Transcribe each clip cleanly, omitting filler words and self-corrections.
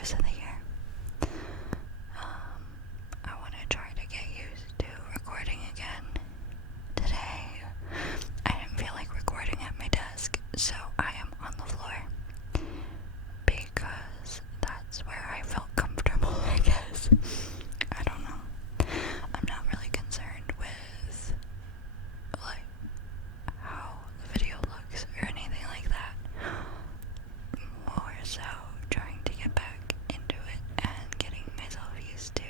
course of the year. I want to try to get used to recording again. Today, I didn't feel like recording at my desk, so I am on the floor because that's where I felt comfortable, I guess. I don't know. I'm not really concerned with like how the video looks or anything like that. More so trying to get back into it and getting myself used to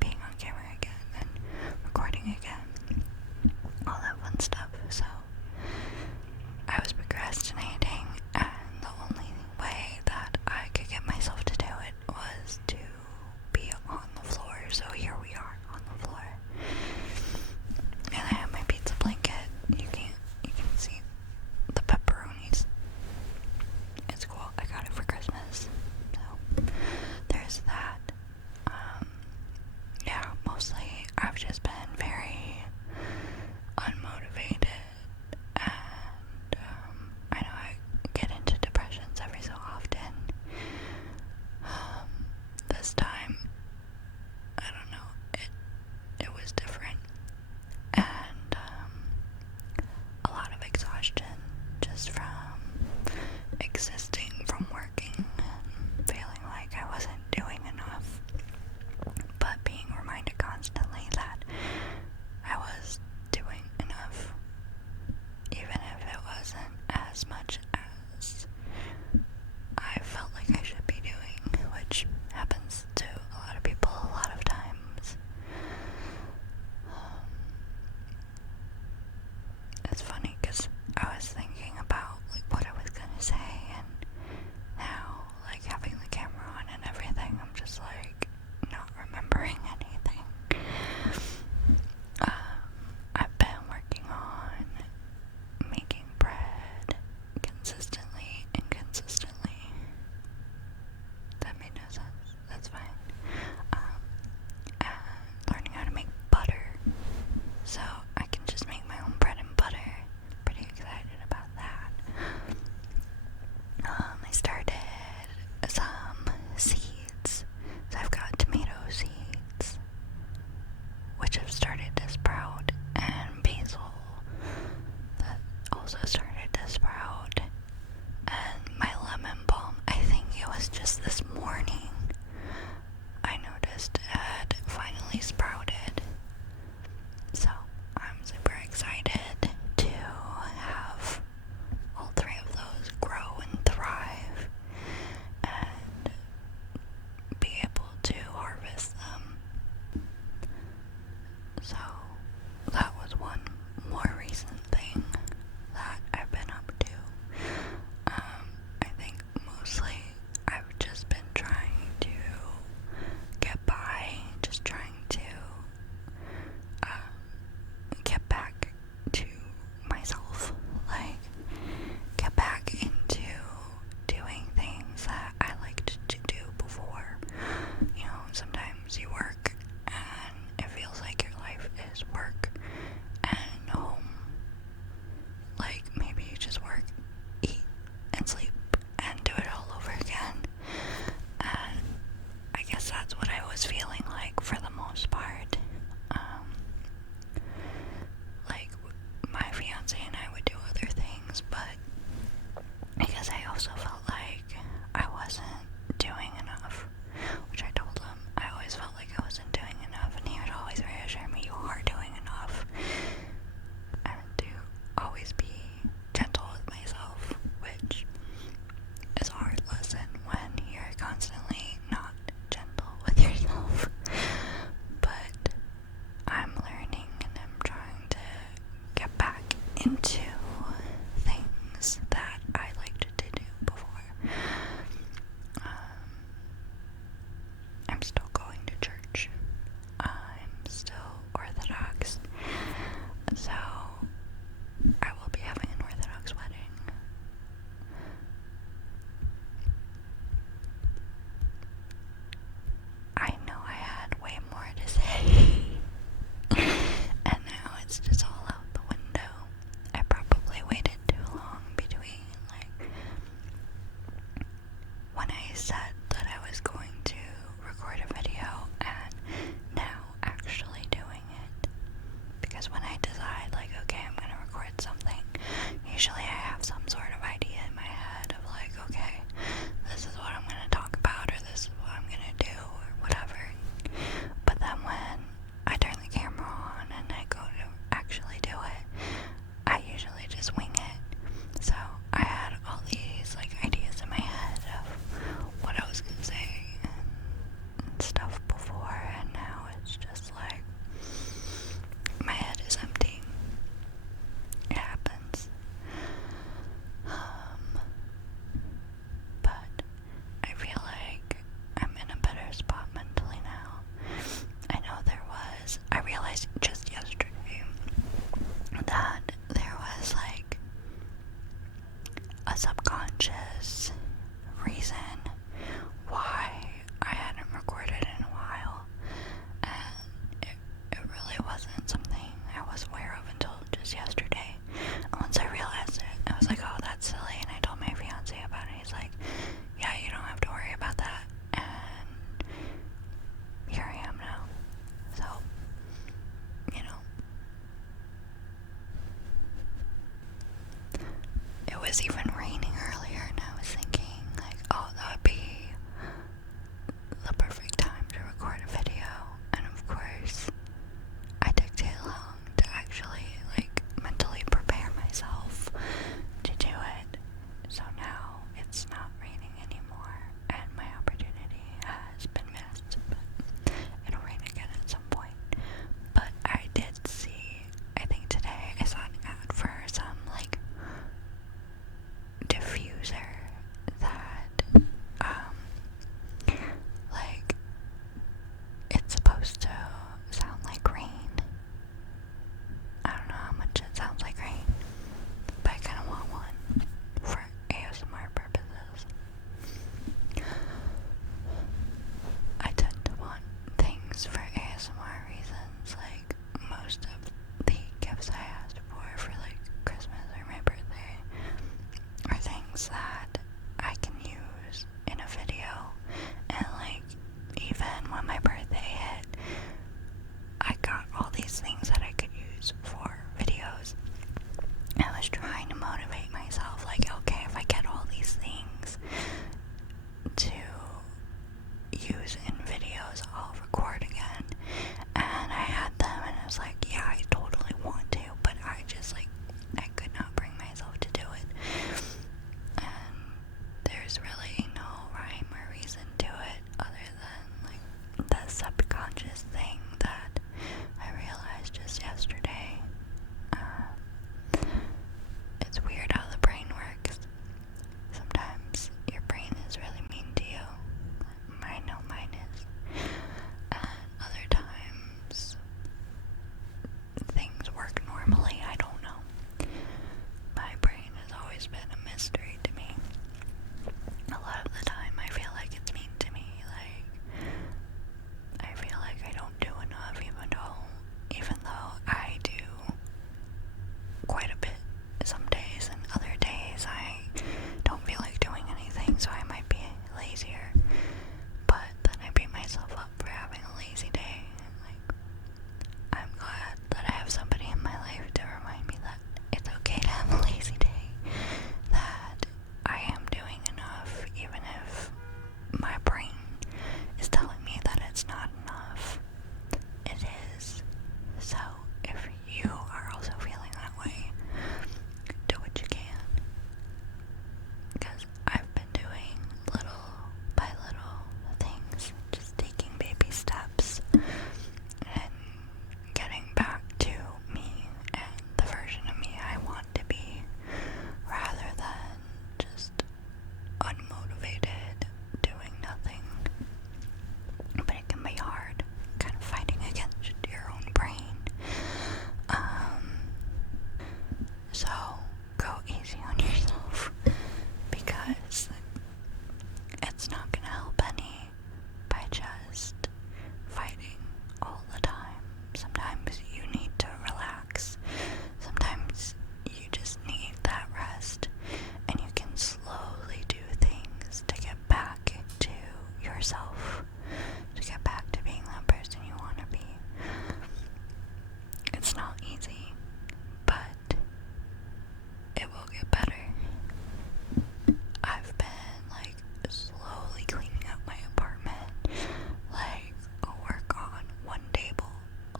being on camera again and recording again. All that fun stuff. So I was procrastinating, and the only way that I could get myself to do it was to be on the floor. So here we are on the floor. And I have my pizza blanket. You can see the pepperonis. It's cool. I got it for Christmas. So there's that. Yeah, mostly I've just been very unmotivated, and I know I get into depressions every so often. This time, I don't know, it was different, and a lot of exhaustion just from existing, from working, and feeling like I wasn't doing enough, but being reminded constantly that I was doing enough, even if it wasn't as much as I felt like I should be doing, which happens to a lot of people a lot of times. It's funny because I was thinking about like what I was gonna say, and now like having the camera on and everything, I'm just like not remembering anything. I've been working on making bread consistently and consistently. That made no sense. That's fine. And learning how to make butter, so I can just make my own bread and butter. Pretty excited about that. I started some seeds. So I've got tomato seeds, which have started to sprout, and basil that also started to sprout, and my lemon balm, I think it was just this morning I noticed it had finally sprouted. So I'm super excited to have all three of those grow and thrive and be able to harvest them. So that was one more recent thing that I've been up to. I think mostly I've just been trying to get by, just trying to get back to myself, like get back into doing things that I liked to do before. You know, sometimes you work and it feels like your life is work and home. Like maybe you just work, eat, and sleep and do it all over again. And I guess that's what I was feeling like for the most part. Like my fiance and I would do other things, but because I also felt like I wasn't doing enough, which I told him. I always felt like I wasn't doing enough, and he would always reassure me, you are doing enough. And to always be gentle with myself, which is a hard lesson when you're constantly not gentle with yourself. But I'm learning, and I'm trying to get back into things that I liked to do before. I'm still going to church. I'm still Orthodox. So I will be having an Orthodox wedding. I know I had way more to say, and now it's just all out the window. I probably waited too long between, like, when I said that I was going use in videos, I'll record again. And I had them, and I was like, yeah, I totally want to, but I just, like, I could not bring myself to do it. And there's really no rhyme or reason to it other than, like, the subconscious thing that I realized just yesterday. It's weird how the brain works. Sometimes your brain is really mean to you. I know mine is. And other times things work normally. I don't know. My brain has always been a mystery to me. A lot of the time I feel like it's mean to me. Like, I feel like I don't do enough even though I do quite a bit some days, and other days I don't feel like doing anything, so I might be lazier. But then I beat myself up for having a lazy day. Like, I'm glad that I have somebody in my life to remind me that it's okay to have a lazy day, that I am doing enough, even if my brain is telling me that it's not enough. It is. So, if you are also feeling that way, do what you can. Because I've been doing little by little things, just taking baby steps and getting back to me and the version of me I want to be, rather than just unmotivated, doing nothing. But it can be hard, kind of fighting against your own brain. So go easy on yourself, because it's not gonna help any by just fighting all the time. Sometimes you need to relax. Sometimes you just need that rest, and you can slowly do things to get back to yourself, to get back to being that person you want to be. It's not easy, but it will get better. I've been, like, slowly cleaning up my apartment. Like, I'll work on one table,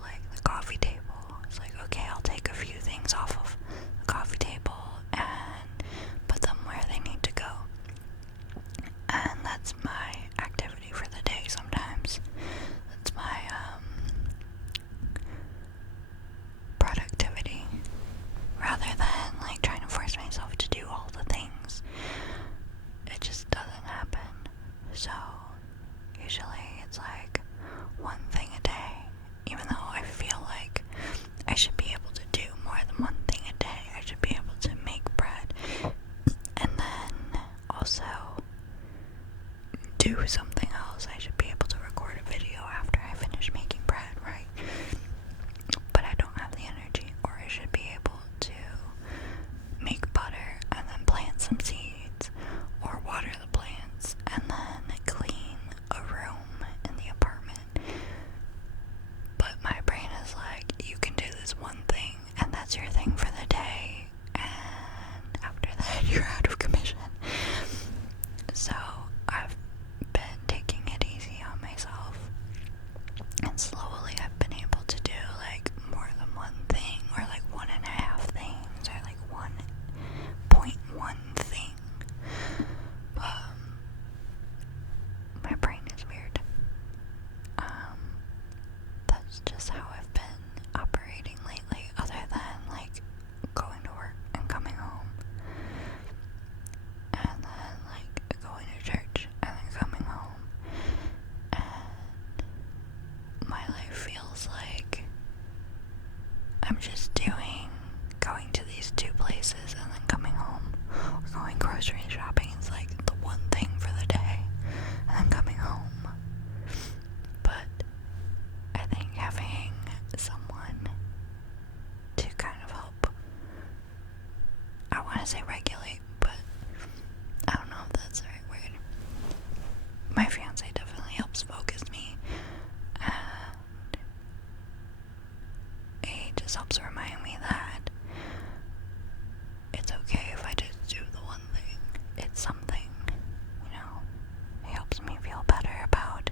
like the coffee table. It's like, okay, I'll take a few things off of the coffee table and put them where they need to go. And that's my activity for the day sometimes. That's my, productivity. Rather than, like, trying to force myself to do all the things. It just doesn't happen. So, usually it's like one thing a day. Even though I feel like I should be able to do more than one thing a day. I should be able to make bread. And then also do something else. I should be able to record a video after I finish making bread, right? But I don't have the energy. Or I should be able to make butter and then plant some seeds, or water the plants and then clean a room in the apartment. But my brain is like, you can do this one thing and that's your thing for the day, and after that you're out of commission. So I've been taking it easy on myself, and slowly I've been able to do, like, more than one thing, or like 1.5 things, or like 1.1 thing. My brain is weird. That's just how I've been operating lately, other than, like, going to work and coming home, and then, like, going to church and then coming home. And my life feels like I'm just going to these two places and then coming home, or going grocery shopping. It's like the one thing for the day, and then coming home. But I think having someone to kind of help, I want to say regulate, but I don't know if that's the right word. My fiance definitely helps focus me, and he just helps remind me that it's okay if I just do the one thing. It's something, you know. It helps me feel better about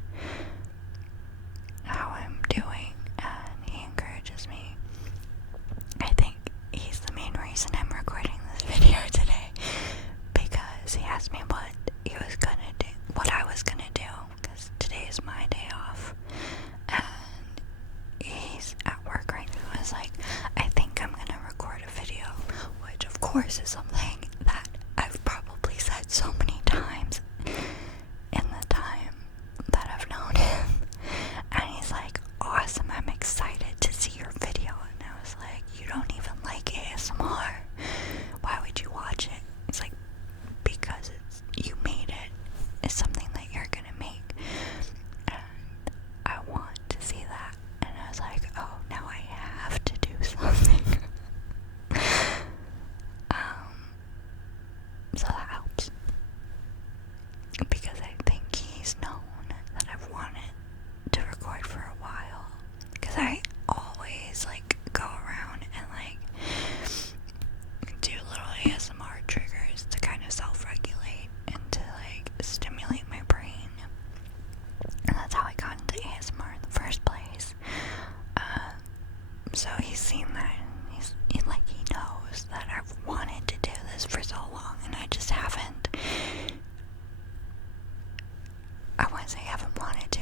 this is something that I've probably said so many times in the time that I've known him. And he's like, awesome, I'm excited to see your video. And I was like, you don't even like ASMR. Why would you watch it? It's like, because you made it. It's something that you're gonna make. And I want to see that. And I was like, oh, now I have to do something. So that helps. Because I think he's known that I've wanted to record for a while. Because I always, like, go around and, like, do little ASMR triggers to kind of self-regulate and to, like, stimulate my brain. And that's how I got into ASMR in the first place. So he's seen that, and he knows that I've wanted to do this for so long, and I just haven't. I wouldn't say I haven't wanted to,